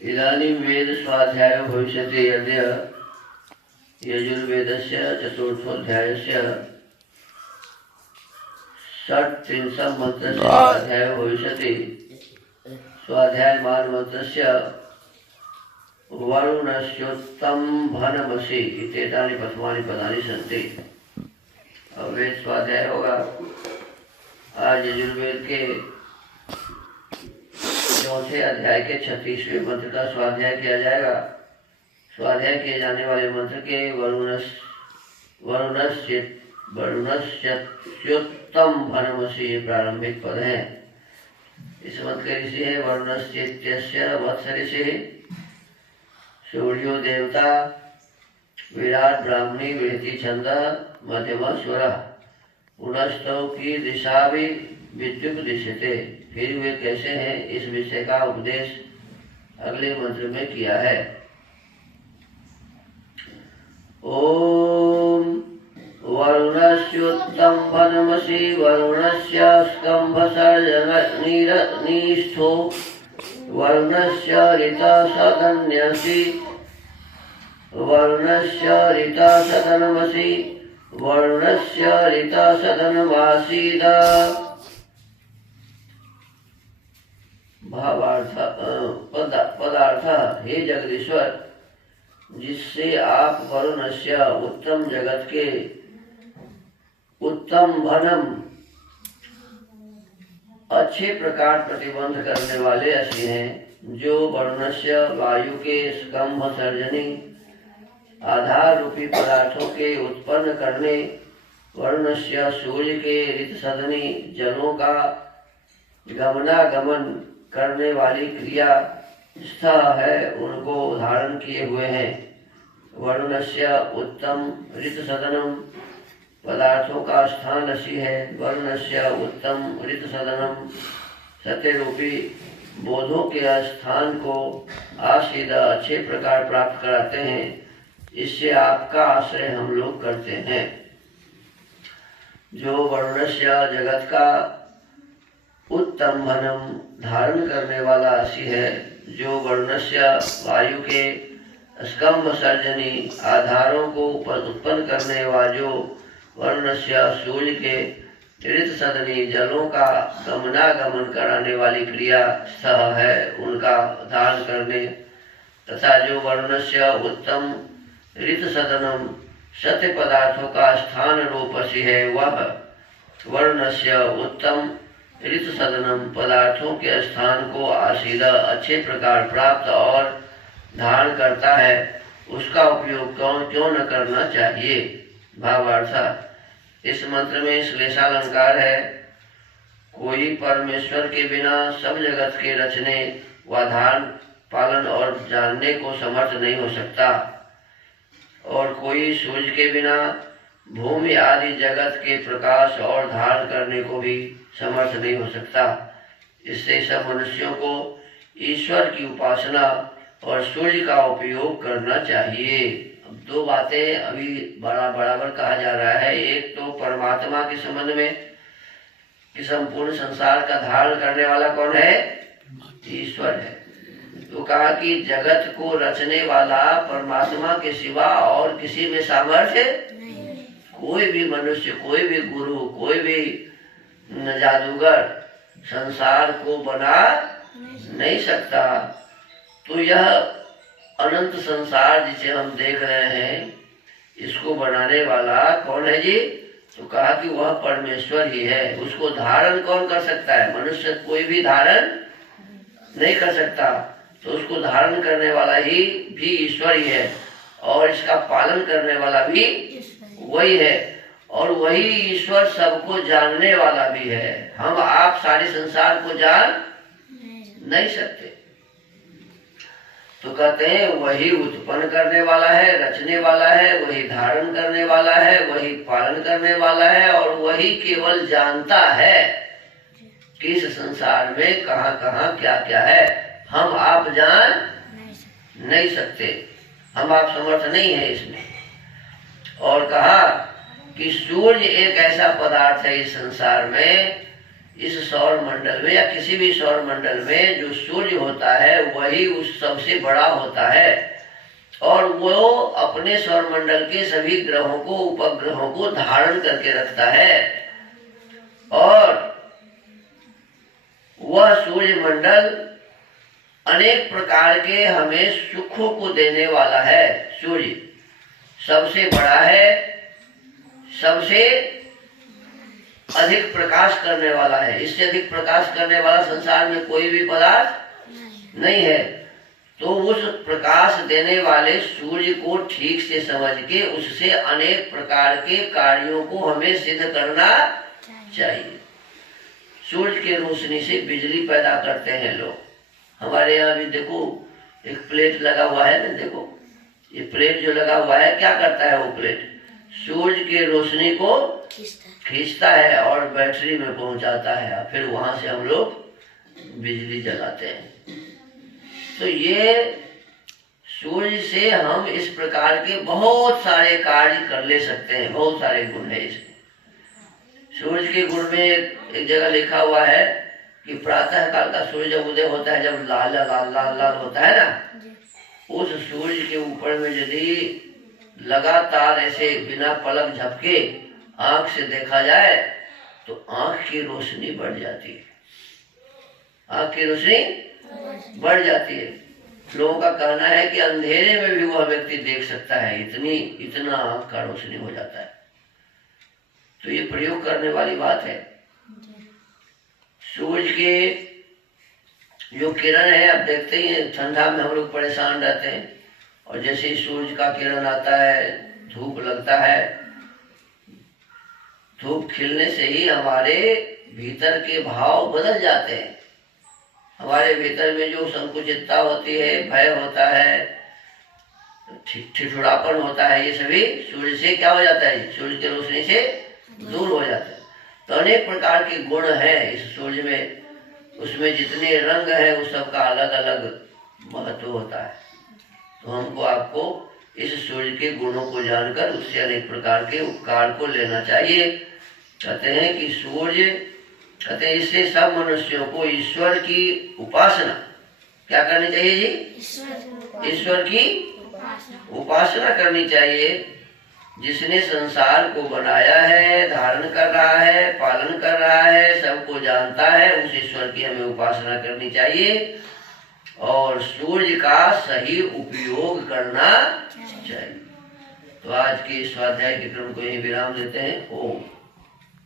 इदानीं वेद स्वाध्यायो भविष्यति अद्य यजुर्वेदस्य चतुर्थोऽध्यायस्य षट्त्रिंशत् मन्त्रस्य स्वाध्यायो भविष्यति। स्वाध्यायमान मन्त्रस्य वरुणस्योत्तम्भनमसि इत्येतानि प्रथमानि पदानि सन्ति। अब वेद स्वाध्याय होगा। आज यजुर्वेद के चौथे अध्याय के 36वें मंत्र का स्वाध्याय किया जाएगा। स्वाध्याय किए जाने वाले मंत्र के वरुणस्योत्तम्भनमसि ये प्रारंभिक पद हैं। इस मंत्र के ऋषि है वरुणस्येत्यस्य वत्स ऋषि, सूर्यो देवता, विराट ब्राह्मणी वृहति छंद मध्यम स्वर, पुनस्तौ की दिशा भी विद्युत दिशते। फिर वे कैसे हैं इस विषय का उपदेश अगले मंत्र में किया है। ओम वरुणस्योत्तम्भनमसि वरुणस्य स्कम्भसर्जनीस्थो वरुणस्य ऋतसदन्यसि वरुणस्य ऋतसदनमसि वरुणस्य ऋतसदनमासीद। भावार्थ पदार्थ हे जगदीश्वर, जिससे आप वरुणस्य उत्तम जगत के उत्तम भनम अच्छे प्रकार प्रतिबंध करने वाले असी हैं, जो वरुणस्य वायु के स्कंभ सर्जनी आधार रूपी पदार्थों के उत्पन्न करने, वरुणस्य सूर्य के ऋतसदनी जलों का गमनागमन करने वाली क्रिया स्थ है, उनको धारण किए हुए हैं। वरुणस्य उत्तम ऋतसदनम पदार्थों का स्थान रसी है। वरुणस्य उत्तम ऋतसदनम सत्य रूपी बोधों के स्थान को आसीद अच्छे प्रकार प्राप्त कराते हैं। इससे आपका आश्रय हम लोग करते हैं। जो वरुणस्य जगत का उत्तम भनम धारण करने वाला असी है, जो वरुणस्य वायु के स्कंभ सर्जनी आधारों को उत्पन्न करने वाला, जो वरुणस्य सूर्य के ऋतसदनी जलों का गमनागमन कराने वाली क्रिया सह है, उनका धारण करने, तथा जो वरुणस्य उत्तम ऋतसदनम सत्य पदार्थों का स्थान रूपसी है, वह वरुणस्य उत्तम ऋतसदनम पदार्थों के स्थान को आसीद अच्छे प्रकार प्राप्त और धारण करता है। उसका उपयोग क्यों न करना चाहिए। भावार्थ, इस मंत्र में श्लेषालंकार है। कोई परमेश्वर के बिना सब जगत के रचने व धारण पालन और जानने को समर्थ नहीं हो सकता, और कोई सूर्य के बिना भूमि आदि जगत के प्रकाश और धारण करने को भी समर्थ नहीं हो सकता। इससे सब मनुष्यों को ईश्वर की उपासना और सूर्य का उपयोग करना चाहिए। अब दो बातें अभी बराबर कहा जा रहा है। एक तो परमात्मा के संबंध में कि संपूर्ण संसार का धारण करने वाला कौन है? ईश्वर है। तो कहा कि जगत को रचने वाला परमात्मा के सिवा और किसी में सामर्थ्य कोई भी मनुष्य, कोई भी गुरु, कोई भी जादूगर संसार को बना नहीं सकता। तो यह अनंत संसार जिसे हम देख रहे हैं, इसको बनाने वाला कौन है जी? तो कहा कि वह परमेश्वर ही है। उसको धारण कौन कर सकता है? मनुष्य कोई भी धारण नहीं कर सकता। तो उसको धारण करने वाला ही भी ईश्वर ही है, और इसका पालन करने वाला भी वही है, और वही ईश्वर सबको जानने वाला भी है। हम आप सारे संसार को जान नहीं सकते। तो कहते हैं वही उत्पन्न करने वाला है, रचने वाला है, वही धारण करने वाला है, वही पालन करने वाला है, और वही केवल जानता है कि इस संसार में कहाँ कहाँ क्या क्या है। हम आप जान नहीं सकते, हम आप समर्थ नहीं है इसमें। और कहा कि सूर्य एक ऐसा पदार्थ है इस संसार में, इस सौर मंडल में या किसी भी सौर मंडल में जो सूर्य होता है वही उस सबसे बड़ा होता है, और वो अपने सौर मंडल के सभी ग्रहों को, उपग्रहों को धारण करके रखता है, और वह सूर्य मंडल अनेक प्रकार के हमें सुखों को देने वाला है। सूर्य सबसे बड़ा है, सबसे अधिक प्रकाश करने वाला है। इससे अधिक प्रकाश करने वाला संसार में कोई भी पदार्थ नहीं है। तो उस प्रकाश देने वाले सूर्य को ठीक से समझ के उससे अनेक प्रकार के कार्यों को हमें सिद्ध करना चाहिए। सूर्य के रोशनी से बिजली पैदा करते हैं लोग। हमारे यहाँ भी देखो एक प्लेट लगा हुआ है ना, देखो ये प्लेट जो लगा हुआ है क्या करता है, वो प्लेट सूर्य के रोशनी को खींचता है और बैटरी में पहुंचाता है, फिर वहां से हम लोग बिजली जलाते हैं। तो ये सूर्य से हम इस प्रकार के बहुत सारे कार्य कर ले सकते हैं, बहुत सारे गुण है इसके। सूर्य के गुण में एक जगह लिखा हुआ है कि प्रातः काल का सूर्य जब उदय होता है, जब लाल लाल लाल लाल होता है ना, उस सूर्य के ऊपर में यदि लगातार ऐसे बिना पलक झपके आंख से देखा जाए तो आंख की रोशनी बढ़ जाती है, आंख की रोशनी बढ़ जाती है। लोगों का कहना है कि अंधेरे में भी वह व्यक्ति देख सकता है, इतना आंख का रोशनी हो जाता है। तो ये प्रयोग करने वाली बात है। सूर्य के जो किरण है, अब देखते ही हैं ठंडा में हम लोग परेशान रहते हैं, और जैसे ही सूर्य का किरण आता है, धूप लगता है, धूप खिलने से ही हमारे भीतर के भाव बदल जाते हैं। हमारे भीतर में जो संकुचितता होती है, भय होता है, ठिठुरापन होता है, ये सभी सूर्य से क्या हो जाता है, सूर्य की रोशनी से दूर हो जाता है। तो अनेक प्रकार के गुण हैं इस सूर्य में, उसमें जितने रंग है उस सबका अलग अलग महत्व होता है। तो हमको आपको इस सूर्य के गुणों को जानकर उससे अनेक प्रकार के उपकार को लेना चाहिए। कहते हैं कि सूर्य, कहते हैं इससे सब मनुष्यों को ईश्वर की उपासना क्या करनी चाहिए जी, ईश्वर की उपासना करनी चाहिए। जिसने संसार को बनाया है, धारण कर रहा है, पालन कर रहा है, सबको जानता है, उस ईश्वर की हमें उपासना करनी चाहिए और सूर्य का सही उपयोग करना चाहिए। तो आज के स्वाध्याय के क्रम को यही विराम देते हैं। ओम।